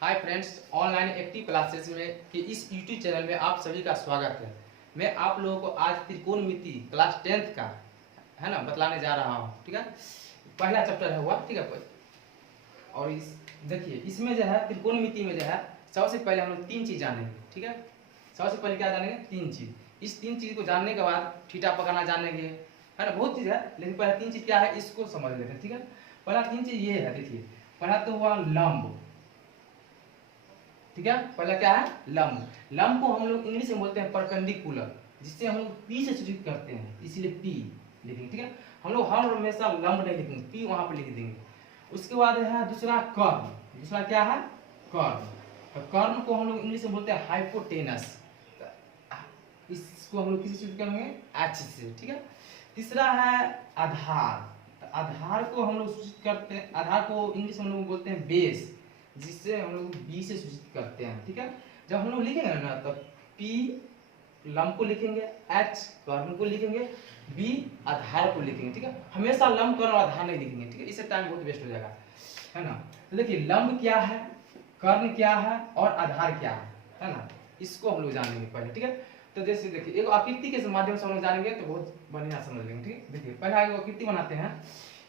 Hi friends, online active classes में के इस यूट्यूब चैनल में आप सभी का स्वागत है। मैं आप लोगों को आज त्रिकोणमिति क्लास 10th का है ना बतलाने जा रहा हूँ। ठीक है, पहला चैप्टर है हुआ। ठीक है, और इस देखिए इसमें जो है त्रिकोणमिति में जो है सबसे पहले हम लोग तीन चीज़ जानेंगे। ठीक है, सबसे पहले क्या जानेंगे? तीन चीज़। इस तीन चीज़ को जानने के बाद थीटा पकड़ना जानेंगे, है ना। बहुत चीज़ है लेकिन पहला तीन चीज़ क्या है इसको समझ लेते हैं। ठीक है, पहला तीन चीज़ ये है। देखिए पहला तो हुआ लंब। ठीक है, पहला क्या है? लंब। लंब को हम लोग इंग्लिश में बोलते हैं परपेंडिकुलर, जिससे हम लोग पी से सूचित करते हैं, इसलिए पी लिखेंगे। ठीक है, हम लोग हर हमेशा लंब नहीं लिखेंगे, पी वहां पर लिख देंगे। उसके बाद है दूसरा कर्ण। दूसरा क्या है? कर्ण। तो कर्ण को हम लोग इंग्लिश में बोलते हैं हाइपोटेनस, इसको हम लोग किसी सूचित करेंगे? एच से। ठीक है, तीसरा है आधार। तो आधार को हम लोग सूचित करते हैं, आधार को इंग्लिश में हम लोग बोलते हैं बेस, जिससे हम लोग बी से सूचित करते हैं। ठीक है, जब हम लोग लिखेंगे ना तब पी लंब को लिखेंगे, एच कर्ण को लिखेंगे, बी आधार को लिखेंगे। ठीक है, हमेशा लंब कर्ण और आधार नहीं लिखेंगे। ठीक है, इससे टाइम बहुत वेस्ट हो जाएगा, है ना। तो देखिए लंब क्या है, कर्ण क्या है और आधार क्या है ना, इसको हम लोग जानेंगे पहले। ठीक है, तो जैसे देखिए एक आकृति के माध्यम से हम लोग जानेंगे तो बहुत बढ़िया समझ लेंगे। ठीक है, देखिए पहले आगे आकृति बनाते हैं।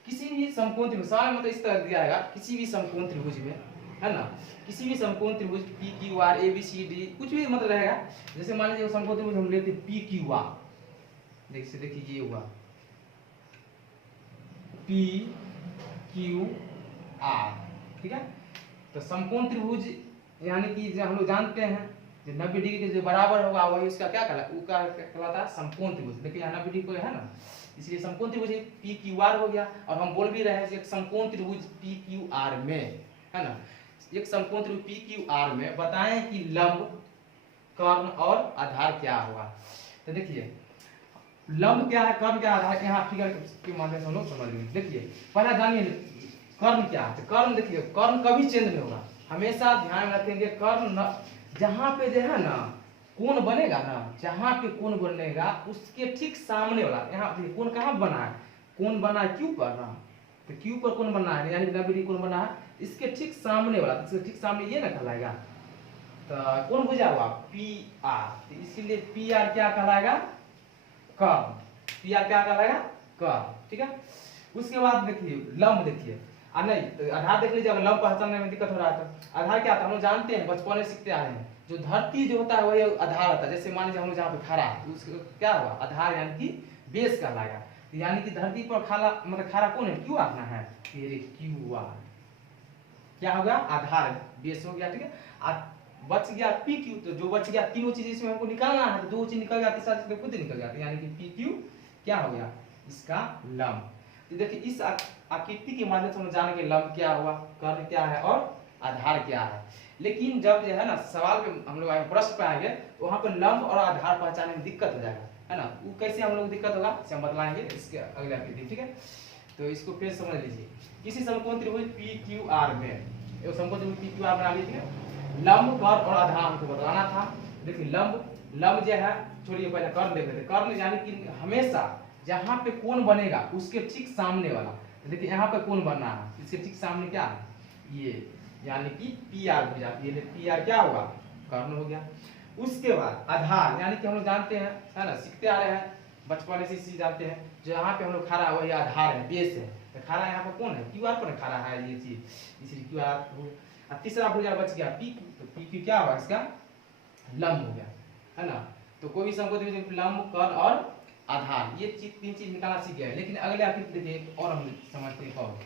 किसी भी समकोण त्रिभुज, सवाल मतलब इस तरह दिया है, किसी भी समकोण त्रिभुज में, है ना, किसी भी समकोण त्रिभुज P Q R A B C D कुछ भी मतलब रहेगा। जैसे मान लीजिए समकोण त्रिभुज हम लेते पी क्यू आर, देखिए ये हुआ पी क्यू आर। ठीक है, तो समकोण त्रिभुज यानी कि जो हम लोग जानते हैं जो 90 डिग्री के जो बराबर होगा वही उसका क्या कहलाता है? समकोण त्रिभुज। देखिए यहाँ 90 डिग्री को है ना, इसलिए समकोण त्रिभुज पी क्यू आर हो गया। और हम बोल भी रहे हैं एक समकोण त्रिभुज पी क्यू आर में, है ना, एक समकोण त्रिभुज पी क्यू आर में बताएं कि लंब कर्ण और आधार क्या होगा। तो देखिए लंब क्या है, कर्ण क्या है, आधार यहाँ फिगर के माध्यम से हम लोग समझ लेंगे। देखिए पहला जानिए कर्ण क्या है। तो कर्ण देखिए कर्ण कभी चेंज नहीं होगा, हमेशा ध्यान में रखेंगे। कर्ण जहां पे जो है ना कोण बनेगा ना, जहां पे कोण बनेगा उसके ठीक सामने वाला, यहाँ देखिए कोण कहाँ बना है? कोण बना है क्यू पर ना, तो क्यू पर कोण बना है यानी 90 डिग्री कोण बना है, इसके ठीक सामने वाला, इसके ठीक सामने ये ना कहलाएगा। तो कौन बुझा हुआ? पी आर, तो इसीलिए पी आर क्या कहलाएगा? कर्ण। पी आर क्या कहलाएगा? कर्ण। ठीक है, उसके बाद देखिए लंब देखिए नहीं तो आधार देख लीजिए। अगर लंब पहचानने में दिक्कत हो रहा है तो आधार क्या था हम लोग जानते हैं, बचपन में सीखते आ रहे हैं। जो धरती जो होता है वही आधार होता है। जैसे मान लीजिए हम लोग जहाँ पे खड़ा है उसको क्या हुआ? आधार यानी कि बेस कहलाएगा। यानी कि धरती पर खाला मतलब खड़ा कौन है? क्यू आर ना है, ये क्यू आर क्या होगा? आधार बेस हो गया। ठीक है, बच गया पी क्यू, तो जो बच गया तीनों चीज इसमें हमको निकालना है, तो दो चीज निकल गया, तीसरा चीज तो खुद निकल गया, यानी कि पी क्यू क्या हो गया? इसका लंब। तो देखिए इस आकृति के माध्यम से हम जानेंगे लंब क्या हुआ, कर्ण क्या है और आधार क्या है। लेकिन जब जो है ना सवाल पे हम लोग आगे प्रश्न पे आएंगे तो वहां पर लंब और आधार पहचानने में दिक्कत हो जाएगा, है ना। वो कैसे हम लोग दिक्कत होगा इसे हम बतलाएंगे इसके अगले आकृति। ठीक है, तो इसको फिर समझ लीजिए। किसी समकोण त्रिभुज पी क्यू आर में, एक समकोण त्रिभुज पी क्यू आर बना लीजिए। लंब कर्ण और आधार हमको बताना था। देखिए लंब जो है छोड़िए, पहले कर्ण देख लेते। कर्ण यानी कि हमेशा जहां पे कोण बनेगा उसके ठीक सामने वाला। तो देखिए यहाँ पे कोण बनना है, इसके ठीक सामने क्या है? ये यानी कि पी आर हो जाती है। पी आर क्या होगा? कर्ण हो गया। उसके बाद आधार यानी कि हम लोग जानते हैं, है ना, सीखते आ रहे हैं बचपन से चीज जानते हैं। जो यहाँ पे हम लोग खड़ा है वही आधार है, बेस है। तो खड़ा यहाँ पर कौन है? क्यू आर पर खड़ा है ये चीज, इसलिए क्यू आर। तीसरा भुजा बच गया पी, तो पी क्यू क्या होगा? इसका लंब हो गया, है ना। तो कोई भी समकोण त्रिभुज लंब कर्ण और आधार ये चीज तीन चीज निकालना सीख गए। लेकिन अगले आकृति देखिए और हम समझते हैं और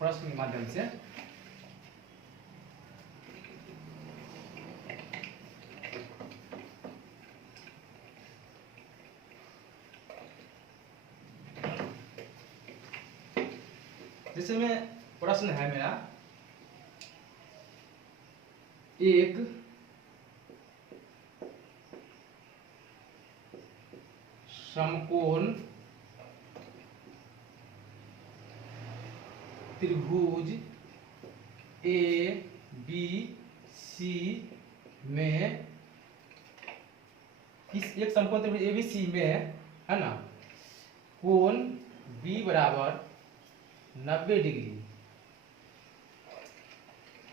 प्रश्न के माध्यम से। जैसे में प्रश्न है मेरा, एक समकोण त्रिभुज ए बी सी में, इस एक समकोण त्रिभुज ए बी सी में, है ना, कोण बी बराबर 90 डिग्री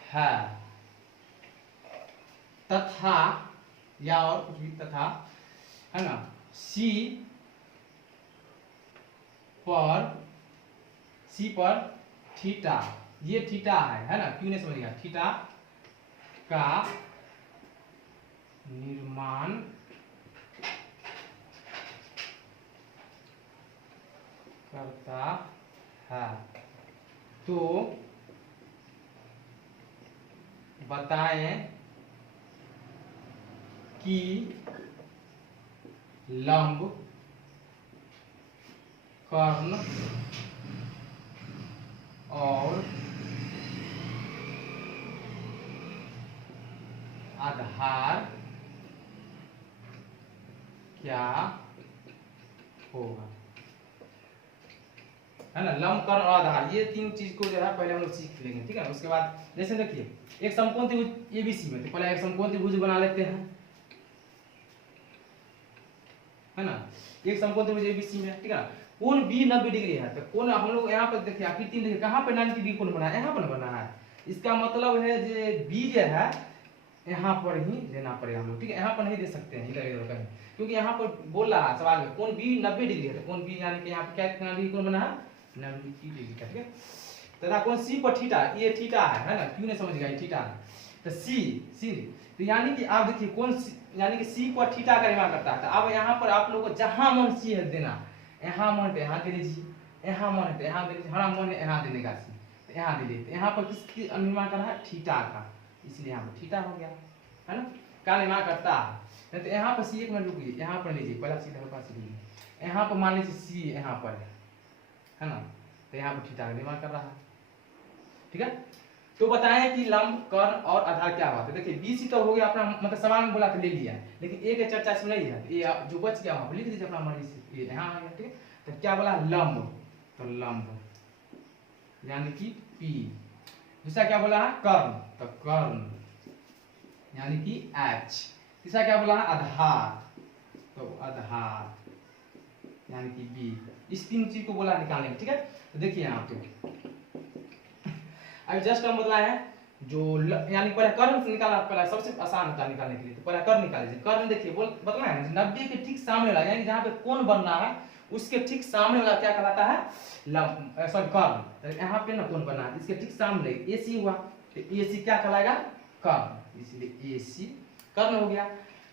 है। तथा या और कुछ भी तथा, है ना, सी पर थीटा, ये थीटा है ना, क्यों नहीं समझिएगा, थीटा का निर्माण करता है, तो बताएं कि लंब, कर्ण और आधार क्या होगा, है ना। लंब, कर्ण और आधार, ये तीन चीज को जो है पहले हम लोग सीख लेंगे, ठीक है। उसके बाद जैसे देखिए एक समकोण त्रिभुज एबीसी में, तो पहले एक समकोण त्रिभुज बना लेते हैं, है ना। एक समकोण त्रिभुज एबीसी में, ठीक है। कोण बी 90 डिग्री है, तो कोण हम लोग यहाँ पर देखिए आकृति देखिए कहाँ पे 90 डिग्री कोण बना है, यहाँ पर बना है। इसका मतलब है जे बी जो है यहाँ पर ही लेना पड़ेगा हम लोग, ठीक है। यहाँ पर नहीं दे सकते हैं इधर इधर कहीं, क्योंकि यहाँ पर बोल रहा है सवाल में कोण बी 90 डिग्री है, तो कोण बी यानी कि यहाँ पे क्या कितना डिग्री कोण बना है, 90 डिग्री का, ठीक है। तथा कोण सी पर थीटा, ये थीटा है ना, क्यों नहीं समझेगा, ये थीटा है। तो सी तो यानी कि आप देखिए कौन यानी कि सी पर थीटा का निर्माण करता है। तो अब यहाँ पर आप लोगों को जहां मन सी है देना, यहाँ मन पे यहाँ दे दीजिए, यहाँ मन पे यहाँ दे दीजिए, हमारा मन है यहाँ देने का सी, तो यहाँ दे दीजिए। यहाँ पर किसकी निर्माण करना है, थीटा का, इसलिए यहाँ पर थीटा हो गया, है ना, का निर्माण करता है। तो यहाँ पर सी, एक मिनट रुकिए, यहाँ पर लीजिए पहला सीधा पास लीजिए, यहाँ पर मान लीजिए सी यहाँ पर है ना, तो यहाँ पर थीटा का निर्माण कर रहा है, ठीक है। तो बताएं कि लंब, कर्ण और आधार क्या बात है। देखिए बीसी तो हो गया अपना, मतलब सवाल में बोला तो ले लिया, लेकिन एक चर्चा इसमें नहीं है, ये जो बच गया वहां पर लिख दीजिए अपना मर्जी से, ये यहाँ आ गया, ठीक है। तो क्या बोला, लंब, तो लंब यानी कि पी। दूसरा क्या बोला है, कर्ण, तो कर्ण यानी कि एच। तीसरा क्या बोला है, आधार, तो आधार यानी कि बी। इस तीन चीज को बोला निकालने, ठीक है। तो देखिए यहाँ पे अभी जस्ट हम बदला है जो यानी पहले कर्ण से निकालना, पहला सबसे आसान होता है निकालने के लिए, तो पहले कर्ण निकाल लीजिए। कर्ण देखिए बोल बदलना है 90 के ठीक सामने वाला, यानी जहाँ पे कोण बन रहा है उसके ठीक सामने वाला क्या कहलाता है, सॉरी कर्ण। यहाँ पे ना कोण बना है, इसके ठीक सामने एसी हुआ, तो एसी क्या कहलाएगा, कर्ण, इसलिए एसी कर्ण हो गया।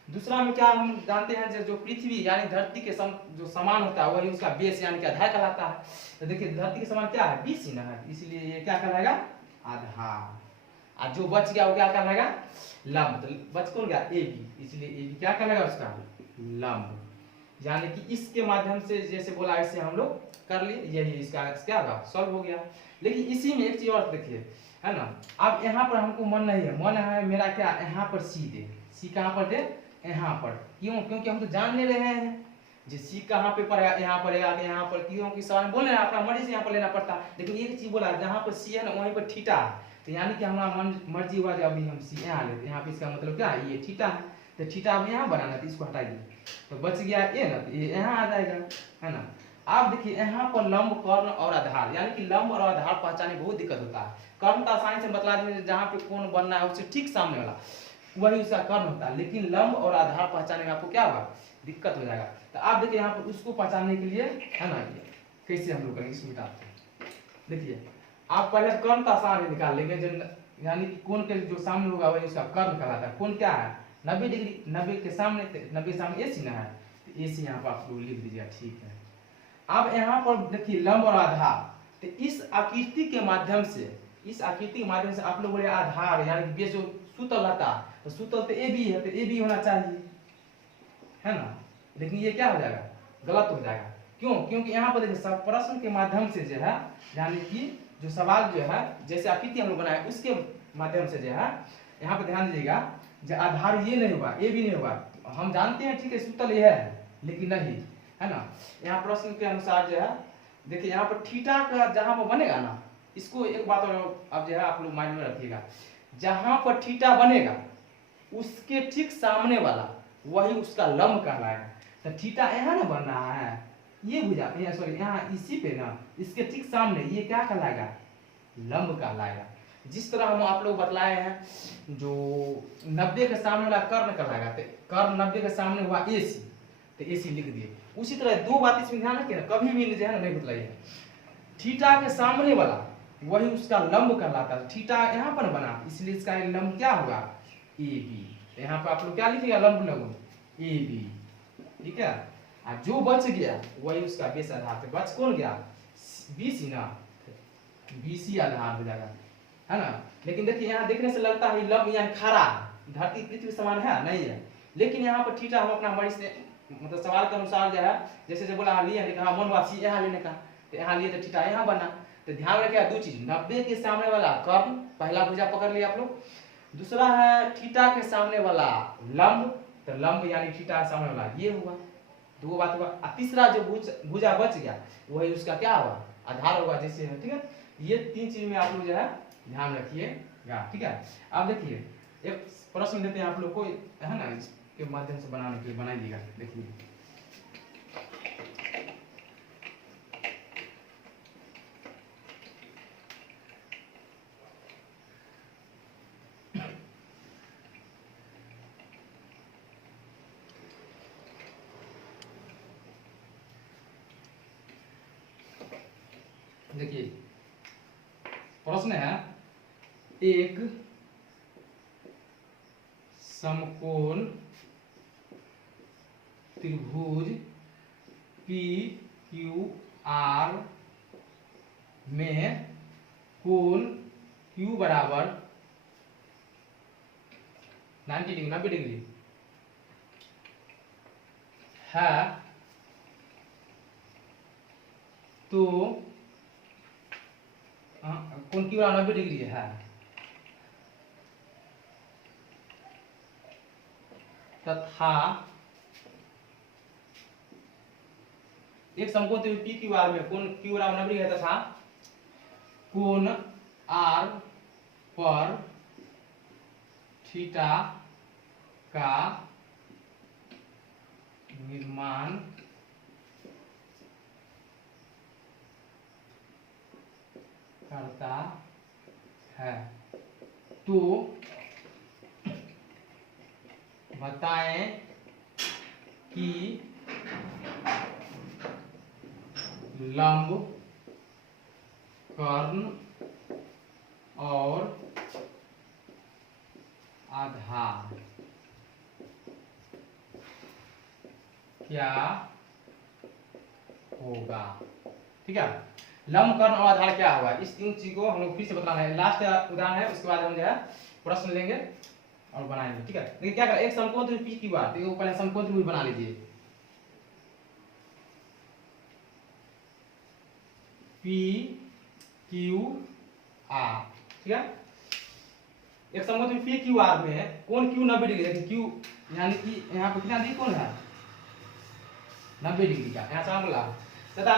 दूसरा में क्या हम जानते हैं, जो पृथ्वी यानी धरती के जो समान होता है वही उसका बेस यानी कि आधार कहलाता है। तो देखिए धरती के समान क्या है, बीसी ना है, इसलिए ये क्या कहलाएगा, आधार। और जो बच गया वो क्या कहलाएगा, लंब। तो बच कौन गया, ए बी, इसलिए ए बी क्या कहलाएगा उसका, लंब। यानी कि इसके माध्यम से जैसे बोला ऐसे हम लोग कर लिए, यही इसका क्या होगा, सॉल्व हो गया। लेकिन इसी में एक चीज और देखिए, है ना। अब यहाँ पर हमको मन नहीं है, मन है मेरा क्या, यहाँ पर सी दे, सी कहाँ पर दे, यहाँ पर। क्यों, क्योंकि हम तो जान ले रहे हैं जी सी कहाँ पे पड़ेगा, यहाँ पड़ेगा, यहाँ पर, क्योंकि सवाल बोल रहे हैं अपना मर्जी से यहाँ पर लेना पड़ता है। लेकिन एक चीज बोला जहाँ पर सी है ना वहीं पर थीटा है, तो यानी कि हमारा मर्जी हुआ जब अभी हम सी यहाँ लेते, यहाँ पे इसका मतलब क्या है, ये थीटा है, तो थीटा हमें यहाँ बनाना, तो इसको हटाइए, तो बच गया ए ना, तो ये यहाँ आ जाएगा, है ना। आप देखिए यहाँ पर लंब, कर्ण और आधार, यानी कि लंब और आधार पहचाने बहुत दिक्कत होता है। कर्ण तो आसानी से बतला देंगे, जहाँ पे कोण बनना है उससे ठीक सामने वाला वही उसका कर्ण होता है, लेकिन लंब और आधार पहचानने में आपको क्या होगा, दिक्कत हो जाएगा। तो आप देखिए यहाँ पर उसको पहचानने के लिए, है ना, ये कैसे हम लोग करेंगे, इसको मिटाते हैं। देखिए आप पहले कर्ण तो आसान है निकाल लेंगे, जो यानी कि कोण के जो सामने होगा वही उसका कर्ण कहलाता है। कोण क्या है, 90 डिग्री, 90 के सामने, 90 के सामने एसी ना है, तो एसी यहाँ पर आप लोग लिख दीजिएगा, ठीक है। अब यहाँ पर देखिए लंब और आधार, तो इस आकृति के माध्यम से, इस आकृति के माध्यम से आप लोग बोले आधार यानी कि बेस जो सूतल रहता है, तो सूतल तो ए बी है, तो ए बी होना चाहिए, है ना। लेकिन ये क्या हो जाएगा, गलत हो जाएगा। क्यों, क्योंकि यहाँ पर देखिए प्रश्न के माध्यम से जो है, यानी कि जो सवाल जो है जैसे आकृति हम लोग बनाए उसके माध्यम से जो है, यहाँ पर ध्यान दीजिएगा, जो आधार ये नहीं होगा, ए भी नहीं होगा। हम जानते हैं ठीक है सूतल यह है, लेकिन नहीं, है ना। यहाँ प्रश्न के अनुसार जो है देखिए यहाँ पर थीटा का जहाँ पर बनेगा ना, इसको एक बात और अब जो है आप लोग माइंड में रखिएगा, जहां पर थीटा बनेगा उसके ठीक सामने वाला वही उसका लंब कहलाएगा। तो थीटा यहाँ ना बन रहा है, ये भुजा, सॉरी यहाँ इसी पे ना, इसके ठीक सामने ये क्या कहलाएगा, लंब कहलाएगा। जिस तरह हम आप लोग बतलाए हैं जो 90 के सामने वाला कर्ण कहलाएगा, तो कर्ण 90 के सामने हुआ AC, तो AC लिख दिए। उसी तरह दो बात इसमें ध्यान रखिए ना, कभी भी जो है ना नहीं बतलाइए। थीटा के सामने वाला वही उसका लंब कहलाता है। थीटा यहाँ पर बना, इसलिए इसका लंब क्या होगा, AB। यहाँ पे आप लोग क्या लिखिएगा, लंब लघु AB, ठीक है। और जो बच गया वही उसका बेस आधार, तो बच कौन गया, BC ना, BC आधार हो जाएगा, है ना। लेकिन देखिए यहाँ देखने से लगता है लंब यानी खड़ा धरती पृथ्वी समान है, नहीं है। लेकिन यहाँ पर थीटा हम अपना मरीज से मतलब सवाल के अनुसार जो है, जैसे जो बोला लिए कहा मनवासी यहाँ लेने का, तो यहाँ लिए तो थीटा यहाँ बना। तो ध्यान रखिएगा दो चीज, 90 के सामने वाला कर्ण पहला भुजा पकड़ लिया आप लोग, दूसरा है थीटा के सामने वाला लंब, तो लंब यानी थीटा के सामने वाला ये हुआ, दो बात हुआ। और तीसरा जो भुजा बच गया वही उसका क्या हुआ, आधार होगा, जैसे है, ठीक है। ये तीन चीज में आप लोग जो है ध्यान रखिएगा, ठीक है। अब देखिए एक प्रश्न देते हैं आप लोग को, है ना, इसके माध्यम से बनाने के लिए बनाइएगा, देखिए। देखिए प्रश्न है, एक समकोण त्रिभुज PQR में कोण Q बराबर 90 डिग्री है, तो कोण Q बराबर 90 डिग्री है, तथा एक समकोण त्रिभुज PQR में कोण Q बराबर 90 डिग्री है, तथा कोण R पर थीटा का निर्माण करता है, तो बताएं कि लंब, कर्ण और आधार क्या होगा, ठीक है। लंब, कर्ण और आधार क्या होगा, इस तीन चीज को हम लोग फिर से बताना है। लास्ट उदाहरण है, उसके बाद हम जो है प्रश्न लेंगे और बनाएंगे, ठीक है। देखिए क्या करें, एक समकोण त्रिभुज PQR, तो पहले समकोण त्रिभुज बना लीजिए, PQR, ठीक है। एक समकोण त्रिभुज PQR में कोण Q 90 डिग्री, देखिए Q यानी कि यहाँ पे कितना डिग्री कोण है, 90 डिग्री का, यहाँ से बोला, तथा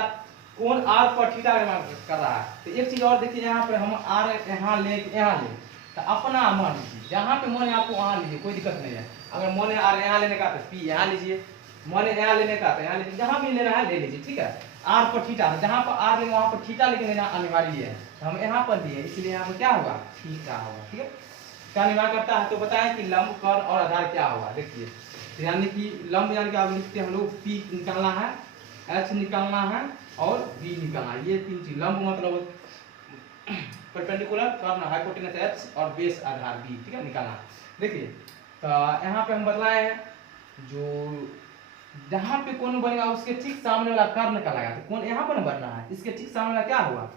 कोण R पर थीटा का निर्माण कर रहा है। तो एक चीज और देखिए, यहाँ पर हम R यहाँ ले, तो अपना मान लीजिए, जहाँ पे मन है आपको वहाँ लीजिए, कोई दिक्कत नहीं है। अगर मन है R यहाँ लेने का तो P यहाँ लीजिए, मन है यहाँ लेने का तो यहाँ लीजिए, जहाँ भी लेना है ले लीजिए, ठीक है। R पर थीटा, जहाँ पर R लेंगे वहाँ पर थीटा लेके लेना अनिवार्य है, तो हम यहाँ पर दिए, इसलिए यहाँ पर क्या होगा, थीटा होगा, ठीक है। क्या निर्माण करता है, तो बताएं कि लंब, कर्ण और आधार क्या होगा। देखिए यानी कि लंब यानी कि आप लिखते हैं हम लोग P निकालना है, H निकालना है और B निकालना है, ये तीन चीज। लंब मतलब परपेंडिकुलर, कर्ण हाइपोटेनस H और बेस आधार B, ठीक है, निकालना। देखिए तो यहाँ पे हम बतलाए हैं, जो जहाँ पे कोण बनेगा उसके ठीक सामने वाला कर्ण कहलाएगा, तो कोण यहाँ पर बनना है, इसके ठीक सामने वाला क्या हुआ,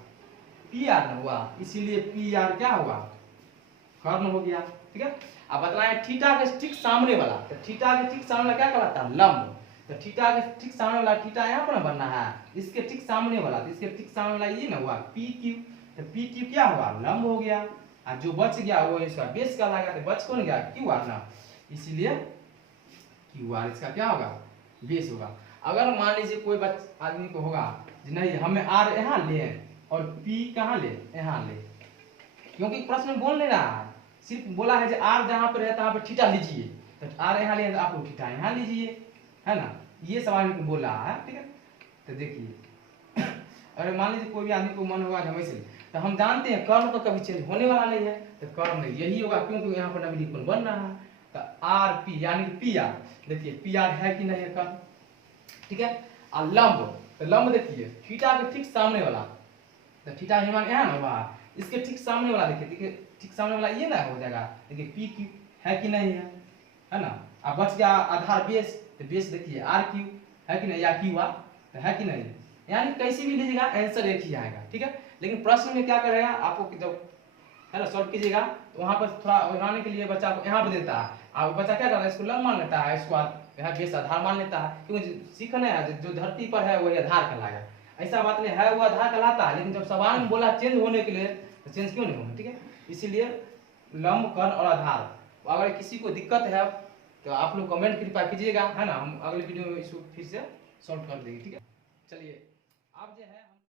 PR न हुआ, इसीलिए PR क्या हुआ, कर्ण हो गया, ठीक है। अब बतलाएं थीटा के ठीक सामने वाला, तो थीटा के ठीक सामने वाला क्या कहलाता है, लंब। तो थीटा के ठीक सामने वाला, थीटा यहाँ पर बनना है, इसके ठीक सामने वाला, तो इसके ठीक सामने वाला ये ना हुआ PQ, तो PQ क्या हुआ, लंब हो गया। और जो बच गया वो इसका बेस कहलाएगा, तो बच कौन गया, QR ना, इसीलिए QR इसका क्या होगा, बेस होगा। अगर मान लीजिए कोई आदमी को होगा नहीं हमें R यहाँ ले और P कहाँ ले, यहाँ ले, क्योंकि प्रश्न बोल नहीं रहा है, सिर्फ बोला है कि R जहाँ पर है वहाँ पर थीटा लीजिए, तो R यहाँ ले तो आप लोग थीटा यहाँ लीजिए, है ना, ये सवाल में बोल रहा है, ठीक है। तो देखिए अगर मान लीजिए कोई भी आदमी को मन होगा हमें से, तो हम जानते हैं कर्ण तो कभी चेंज होने वाला नहीं है, तो कर्ण यही होगा क्योंकि यहाँ पर नवीडी कोण बन रहा है। तो आर पी यानी पी आर, देखिए पी आर है कि नहीं है कर्ण, ठीक है। और लंब, तो लंब देखिए थीटा के ठीक सामने वाला, तो थीटा हिमान यहाँ ना हुआ, इसके ठीक सामने वाला देखिए ठीक सामने वाला ये ना हो जाएगा, देखिए पी क्यू है कि नहीं है ना। अब बच गया आधार बेस, तो बेस देखिए आर क्यू है कि नहीं, या क्यू आर है कि नहीं, यानी कैसे भी लीजिएगा आंसर एक ही आएगा, ठीक है। लेकिन प्रश्न में क्या करेगा आपको, जब है ना सॉल्व कीजिएगा तो वहां पर थोड़ा बनाने के लिए बच्चा को यहाँ पर देता है, और बच्चा क्या करता है इसको लंब मान लेता है, इसको यहाँ बेस आधार मान लेता है, क्योंकि सीखना है जो धरती पर है वही आधार कहलाएगा। ऐसा बात नहीं है वो आधार कहलाता है, लेकिन जब सवाल में बोला चेंज होने के लिए तो चेंज क्यों नहीं होगा, ठीक है। इसीलिए लंब कर्ण और आधार, अगर किसी को दिक्कत है तो आप लोग कमेंट कृपया कीजिएगा, है ना, हम अगले वीडियो में इसको फिर से सॉल्व कर देंगे, ठीक है। चलिए अब जो है